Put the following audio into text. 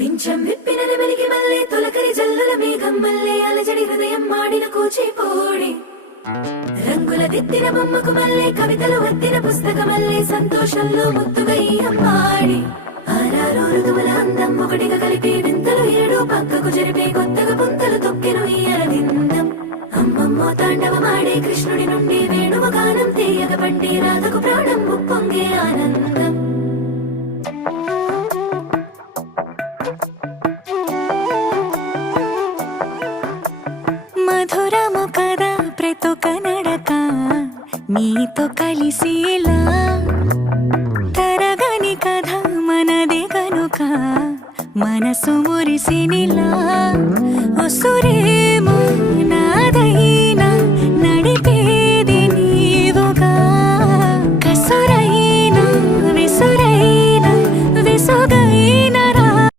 పింఛం విప్పిన నెమలికి మల్లె తొలకరి జల్లుల మేఘం మల్లె అలజడి హృదయం మాడిన కూచిపూడి రంగుల దిద్దిన బొమ్మకు మల్లె కవితలు వద్దిన పుస్తకమల్లె సంతోషంలో ముద్దుగా ఈ అమ్మాడి ఆరారు ఋతువుల అందం ఒకటిగా కలిపి వింతలు ఏడు పక్కకు జరిపే కొత్తగా పుంతలు తొక్కెను ఈ అరవిందం అమ్మమ్మో తాండవమాడే కృష్ణుడి నుండి వేణువ గానం తీయగ పండి రాధకు ప్రాణం ఉప్పొంగే ఆనందం మధురము కదా ప్రతొక నడక నీతో కలిసేలా తరగని కథ మనదే కనుక మనసు మురిసినిలా ఉసురేమో